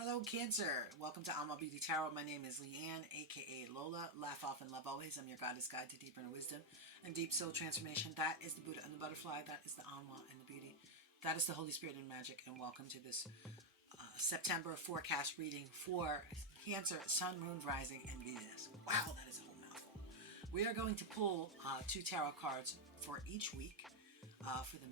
Hello, Cancer. Welcome to Alma Beauty Tarot. My name is Leanne, aka Lola. Laugh often, love always. I'm your goddess guide to deeper inner wisdom and deep soul transformation. That is the Buddha and the butterfly. That is the Alma and the beauty. That is the Holy Spirit and magic. And welcome to this September forecast reading for Cancer, Sun, Moon, Rising, and Venus. Wow, that is a whole mouthful. We are going to pull two tarot cards for each week for the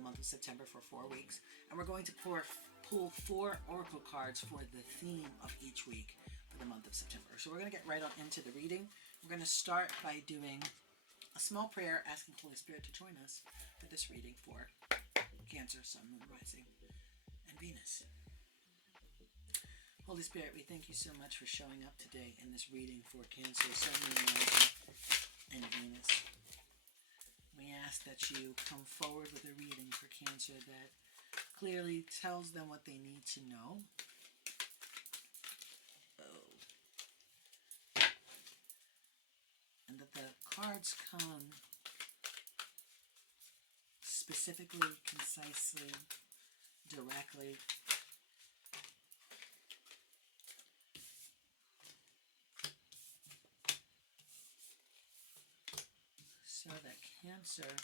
month of September for 4 weeks, and we're going to pull 4 oracle cards for the theme of each week for the month of September. So we're going to get right on into the reading. We're going to start by doing a small prayer asking Holy Spirit to join us for this reading for Cancer, Sun, Moon, Rising, and Venus. Holy Spirit, we thank you so much for showing up today in this reading for Cancer, Sun, Moon, Rising, and Venus. We ask that you come forward with a reading for Cancer that clearly tells them what they need to know. And that the cards come specifically, concisely, directly. So that Cancer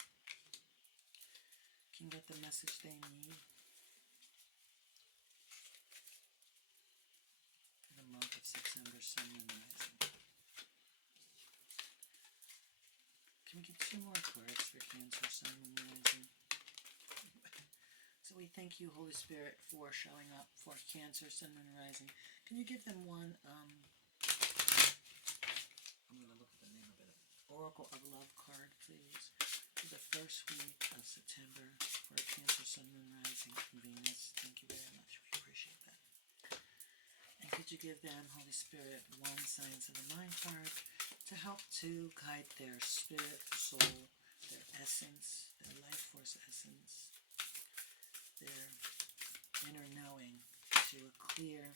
can get the message they need for the month of September, Sun, Moon, Rising. Can we get 2 more cards for Cancer, Sun, Moon, Rising? So we thank you, Holy Spirit, for showing up for Cancer, Sun, Moon, Rising. Can you give them one, I'm going to look at the name of it, Oracle of Love card, please, for the first week of September for Cancer, Sun, Moon, Rising, and Venus. Thank you very much. We appreciate that. And could you give them, Holy Spirit, one Science of the Mind card to help to guide their spirit, soul, their essence, their life force essence, their inner knowing to a clear,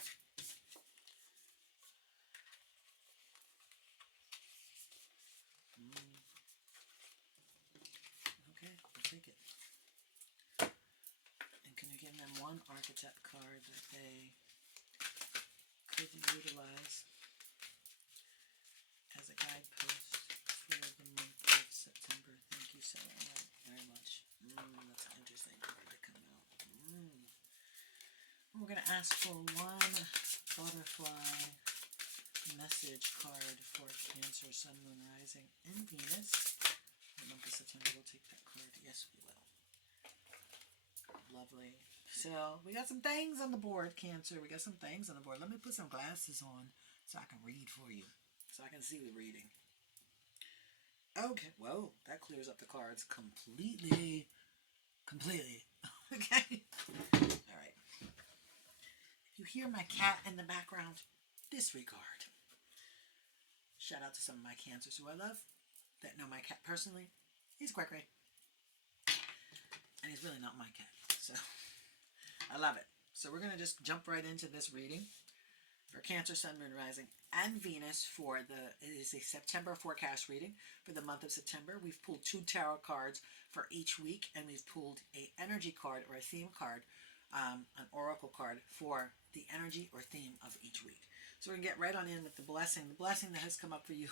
okay, we'll take it. And can you give them one archetype card that they could utilize as a guidepost for the month of September? Thank you so very much. That's an interesting card to come out. We're going to ask for one butterfly message card for Cancer, Sun, Moon, Rising, and Venus. The month of September, we'll take that card. Yes, we will. Lovely. So, we got some things on the board, Cancer. We got some things on the board. Let me put some glasses on so I can read for you. So I can see the reading. Okay, whoa, that clears up the cards completely. Okay? Alright. If you hear my cat in the background, disregard. Shout out to some of my Cancers who I love, that know my cat personally. He's quite great. And he's really not my cat, so I love it. So we're going to just jump right into this reading for Cancer, Sun, Moon, Rising, and Venus it is a September forecast reading for the month of September. We've pulled 2 tarot cards for each week, and we've pulled a energy card or a theme card, an oracle card for the energy or theme of each week. So we're going to get right on in with the blessing. The blessing that has come up for you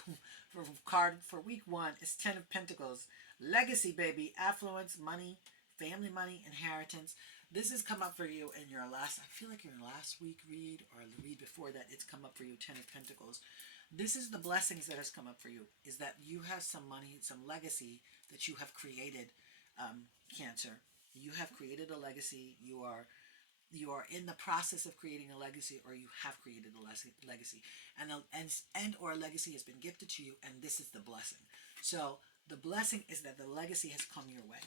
for week 1 is 10 of Pentacles. Legacy, baby. Affluence, money, family money, inheritance. This has come up for you in your last, I feel like your last week read or the read before that, it's come up for you, 10 of Pentacles. This is the blessings that has come up for you, is that you have some money, some legacy that you have created, Cancer. You have created a legacy. You are in the process of creating a legacy, or you have created a legacy, and or a legacy has been gifted to you, and this is the blessing. So the blessing is that the legacy has come your way.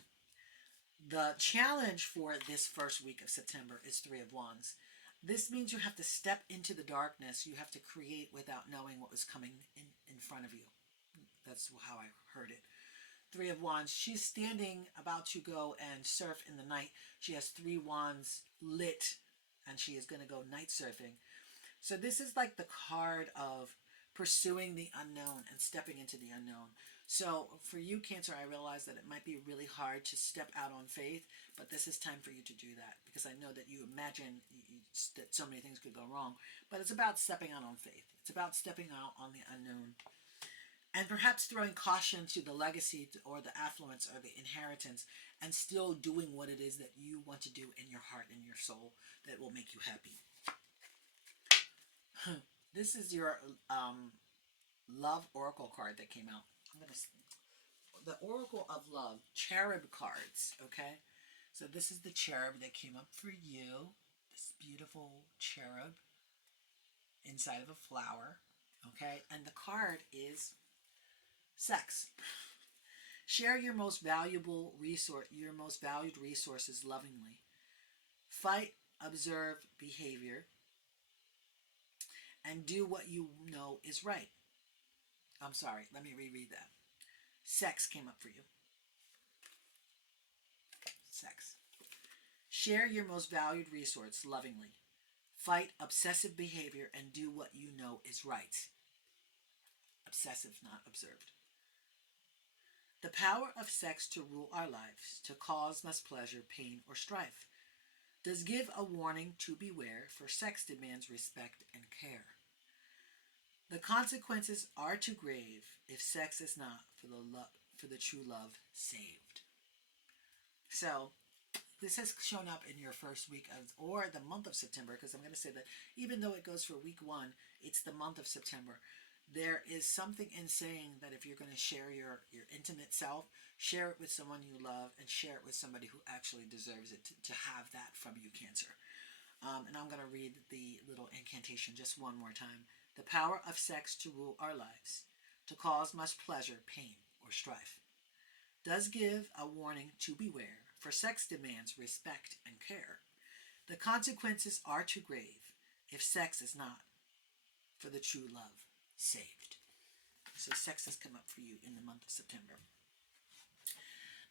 The challenge for this first week of September is 3 of Wands. This means you have to step into the darkness. You have to create without knowing what was coming in front of you. That's how I heard it. 3 of Wands. She's standing about to go and surf in the night. She has 3 wands lit, and she is going to go night surfing. So this is like the card of pursuing the unknown and stepping into the unknown. So for you, Cancer, I realize that it might be really hard to step out on faith, but this is time for you to do that, because I know that you imagine that so many things could go wrong. But it's about stepping out on faith. It's about stepping out on the unknown. And perhaps throwing caution to the legacy or the affluence or the inheritance and still doing what it is that you want to do in your heart and your soul that will make you happy. This is your love oracle card that came out. The Oracle of Love, cherub cards, okay? So this is the cherub that came up for you. This beautiful cherub inside of a flower, okay? And the card is sex. Share your most valuable resource, your most valued resources lovingly. Fight observed behavior and do what you know is right. I'm sorry, let me reread that. Sex came up for you. Sex. Share your most valued resource lovingly. Fight obsessive behavior and do what you know is right. Obsessive, not observed. The power of sex to rule our lives, to cause us pleasure, pain, or strife, does give a warning to beware, for sex demands respect and care. The consequences are too grave if sex is not for the true love saved. So, this has shown up in your first week of, or the month of September, because I'm going to say that even though it goes for week 1, it's the month of September. There is something in saying that if you're going to share your intimate self, share it with someone you love and share it with somebody who actually deserves it to have that from you, Cancer. And I'm going to read the little incantation just one more time. The power of sex to rule our lives, to cause much pleasure, pain, or strife, does give a warning to beware, for sex demands respect and care. The consequences are too grave if sex is not for the true love saved. So sex has come up for you in the month of September.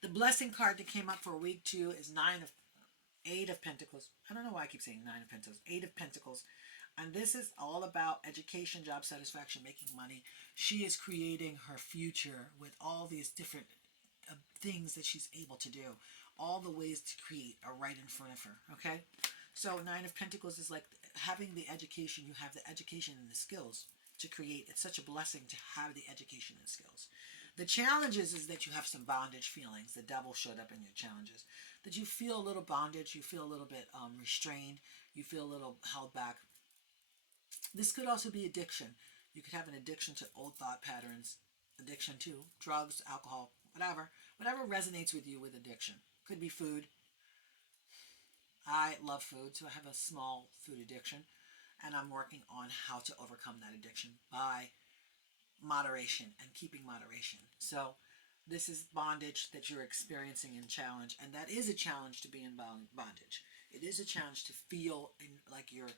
The blessing card that came up for week 2 is 8 of Pentacles. I don't know why I keep saying 9 of Pentacles. 8 of Pentacles. And this is all about education, job satisfaction, making money. She is creating her future with all these different things that she's able to do. All the ways to create are right in front of her. Okay? So 9 of Pentacles is like having the education. You have the education and the skills to create. It's such a blessing to have the education and skills. The challenges is that you have some bondage feelings. The devil showed up in your challenges. That you feel a little bondage. You feel a little bit restrained. You feel a little held back. This could also be addiction. You could have an addiction to old thought patterns. Addiction to drugs, alcohol, whatever. Whatever resonates with you with addiction. Could be food. I love food, so I have a small food addiction. And I'm working on how to overcome that addiction by moderation and keeping moderation. So this is bondage that you're experiencing in challenge, and that is a challenge to be in bondage. It is a challenge to feel like you're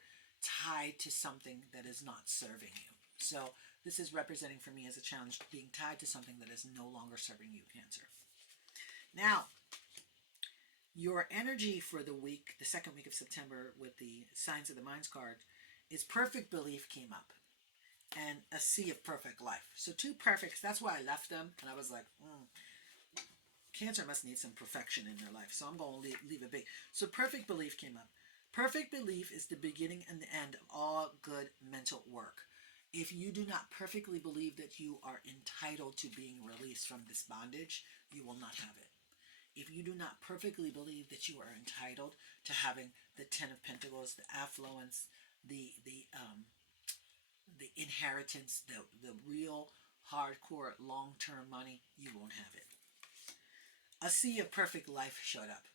tied to something that is not serving you. So this is representing for me as a challenge, being tied to something that is no longer serving you, Cancer. Now, your energy for the week, the second week of September, with the Signs of the Minds card, is perfect belief came up. And a sea of perfect life. So 2 perfects, that's why I left them. And I was like, Cancer must need some perfection in their life. So I'm going to leave it big. So perfect belief came up. Perfect belief is the beginning and the end of all good mental work. If you do not perfectly believe that you are entitled to being released from this bondage, you will not have it. If you do not perfectly believe that you are entitled to having the 10 of Pentacles, the affluence, the inheritance, the real hardcore long-term money, you won't have it. A sea of perfect life showed up.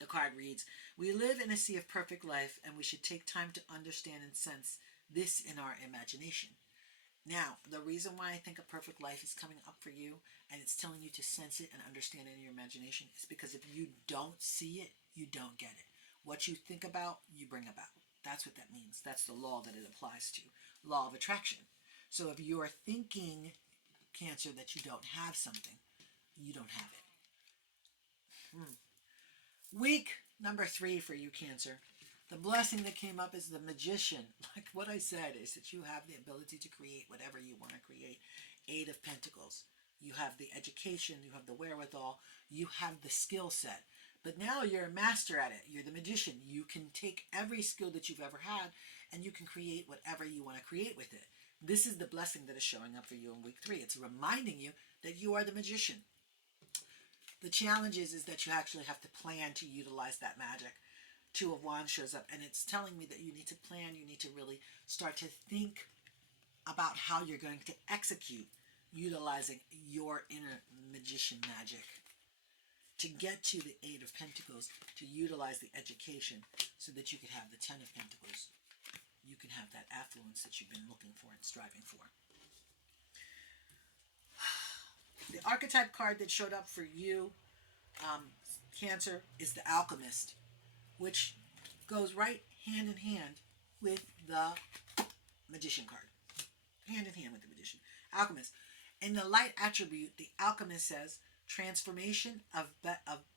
The card reads, we live in a sea of perfect life, and we should take time to understand and sense this in our imagination. Now, the reason why I think a perfect life is coming up for you, and it's telling you to sense it and understand it in your imagination, is because if you don't see it, you don't get it. What you think about, you bring about. That's what that means. That's the law that it applies to. Law of attraction. So if you are thinking, Cancer, that you don't have something, you don't have it. Week number 3 for you, Cancer. The blessing that came up is the Magician. Like what I said is that you have the ability to create whatever you want to create. 8 of Pentacles. You have the education. You have the wherewithal. You have the skill set. But now you're a master at it. You're the magician. You can take every skill that you've ever had and you can create whatever you want to create with it. This is the blessing that is showing up for you in week 3. It's reminding you that you are the magician. The challenge is that you actually have to plan to utilize that magic. Two of Wands shows up, and it's telling me that you need to plan. You need to really start to think about how you're going to execute utilizing your inner magician magic to get to the 8 of Pentacles, to utilize the education so that you could have the 10 of Pentacles. You can have that affluence that you've been looking for and striving for. The archetype card that showed up for you, Cancer, is the Alchemist, which goes right hand in hand with the Magician card. Hand in hand with the Magician. Alchemist. In the light attribute, the Alchemist says, transformation of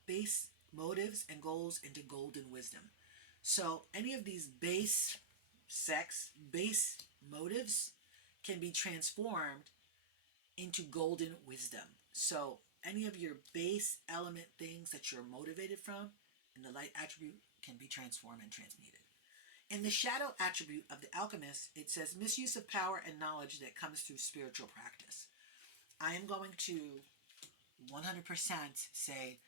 base motives and goals into golden wisdom. So any of these base motives can be transformed into golden wisdom. So any of your base element things that you're motivated from in the light attribute can be transformed and transmuted. In the shadow attribute of the Alchemist, it says misuse of power and knowledge that comes through spiritual practice. I am going to 100% say,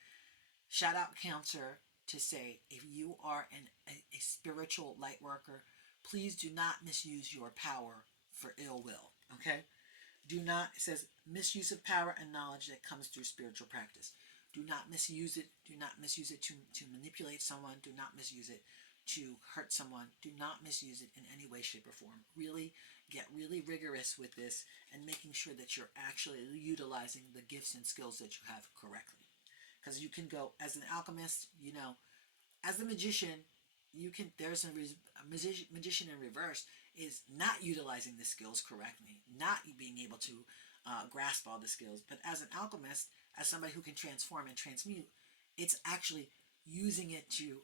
shout out Cancer, to say, if you are a spiritual light worker, please do not misuse your power for ill will, okay? Do not, it says, misuse of power and knowledge that comes through spiritual practice. Do not misuse it. Do not misuse it to manipulate someone. Do not misuse it to hurt someone. Do not misuse it in any way, shape, or form. Really get really rigorous with this and making sure that you're actually utilizing the gifts and skills that you have correctly. Because you can go, as an alchemist, you know, as a magician, you can, there's a magician in reverse is not utilizing the skills correctly, not being able to grasp all the skills. But as an alchemist, as somebody who can transform and transmute, it's actually using it to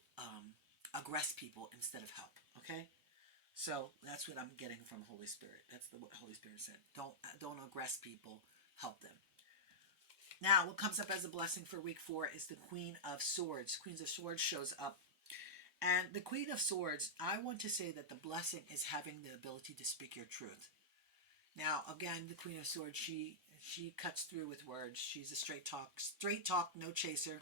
aggress people instead of help, okay? So that's what I'm getting from Holy Spirit. That's what Holy Spirit said. Don't aggress people, help them. Now, what comes up as a blessing for week 4 is the Queen of Swords. Queen of Swords shows up. And the Queen of Swords, I want to say that the blessing is having the ability to speak your truth. Now, again, the Queen of Swords, she cuts through with words. She's a straight talk, no chaser.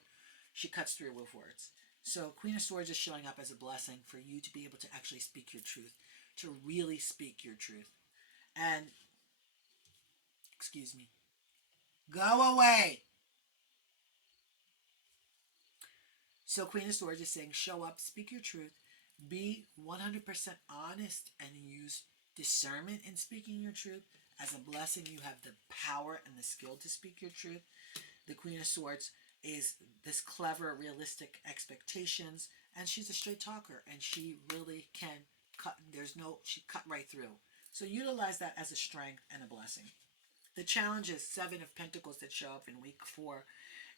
She cuts through with words. So Queen of Swords is showing up as a blessing for you to be able to actually speak your truth, to really speak your truth. And, excuse me, go away. So Queen of Swords is saying, show up, speak your truth, be 100% honest, and use discernment in speaking your truth. As a blessing, you have the power and the skill to speak your truth. The Queen of Swords is this clever, realistic expectations, and she's a straight talker, and she really can cut, she cut right through. So utilize that as a strength and a blessing. The challenge is 7 of Pentacles that show up in week 4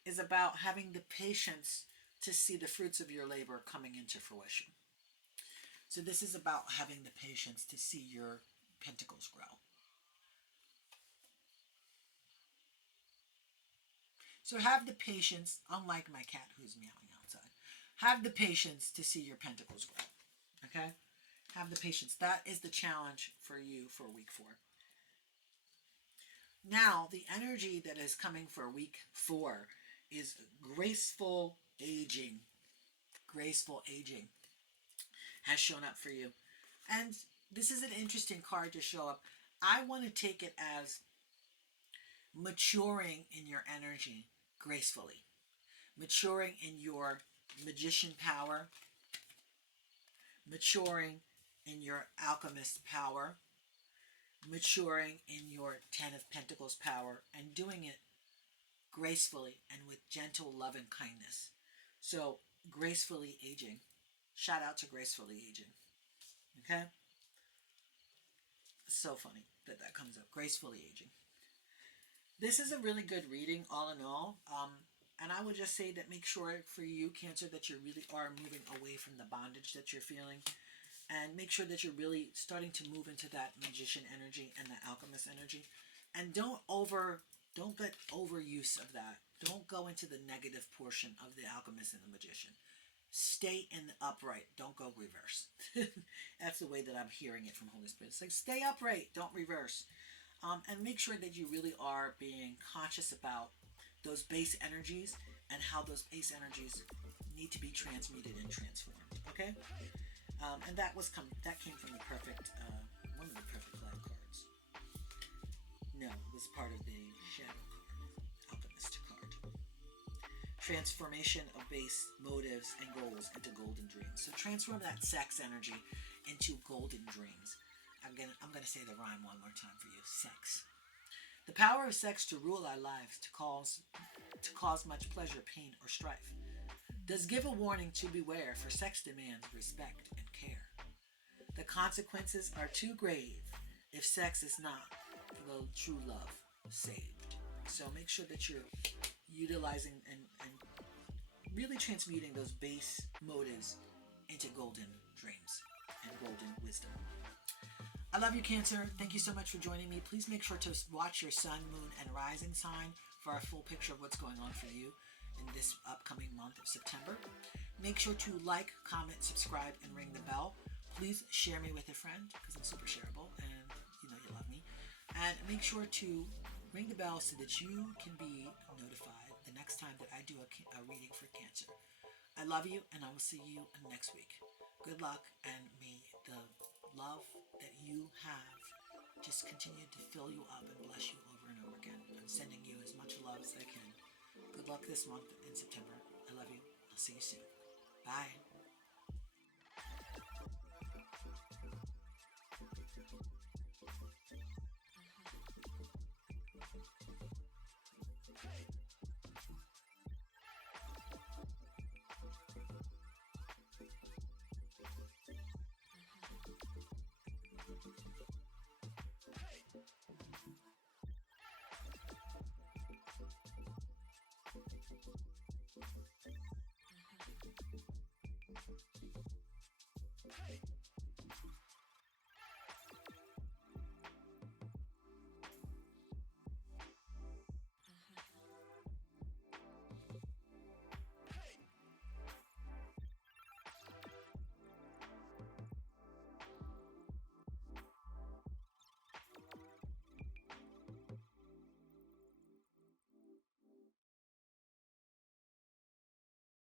is about having the patience to see the fruits of your labor coming into fruition. So this is about having the patience to see your pentacles grow. So have the patience, unlike my cat who's meowing outside, have the patience to see your pentacles grow. Okay? Have the patience. That is the challenge for you for week 4. Now, the energy that is coming for week 4 is graceful aging. Graceful aging has shown up for you. And this is an interesting card to show up. I want to take it as maturing in your energy gracefully. Maturing in your magician power. Maturing in your alchemist power. Maturing in your 10 of Pentacles power. And doing it gracefully and with gentle love and kindness. So, gracefully aging. Shout out to gracefully aging. Okay? It's so funny that that comes up. Gracefully aging. This is a really good reading, all in all. And I would just say that make sure for you, Cancer, that you really are moving away from the bondage that you're feeling. And make sure that you're really starting to move into that magician energy and the alchemist energy. And don't get overuse of that. Don't go into the negative portion of the alchemist and the magician. Stay in the upright. Don't go reverse. That's the way that I'm hearing it from Holy Spirit. It's like stay upright. Don't reverse. And make sure that you really are being conscious about those base energies and how those base energies need to be transmuted and transformed. Okay, and that came from the perfect one of the perfect cloud cards. No, it was part of the shadow card, alchemist card. Transformation of base motives and goals into golden dreams. So transform that sex energy into golden dreams. I'm gonna say the rhyme one more time for you. Sex. The power of sex to rule our lives, to cause much pleasure, pain, or strife. Does give a warning to beware, for sex demands respect and care. The consequences are too grave if sex is not the true love saved. So make sure that you're utilizing and really transmuting those base motives into golden dreams and golden wisdom. I love you, Cancer. Thank you so much for joining me. Please make sure to watch your sun, moon, and rising sign for a full picture of what's going on for you in this upcoming month of September. Make sure to like, comment, subscribe, and ring the bell. Please share me with a friend because I'm super shareable and you know you love me. And make sure to ring the bell so that you can be notified the next time that I do a reading for Cancer. I love you, and I will see you next week. Good luck, and may the love that you have just continue to fill you up and bless you over and over again. I'm sending you as much love as I can. Good luck this month in September. I love you. I'll see you soon. Bye.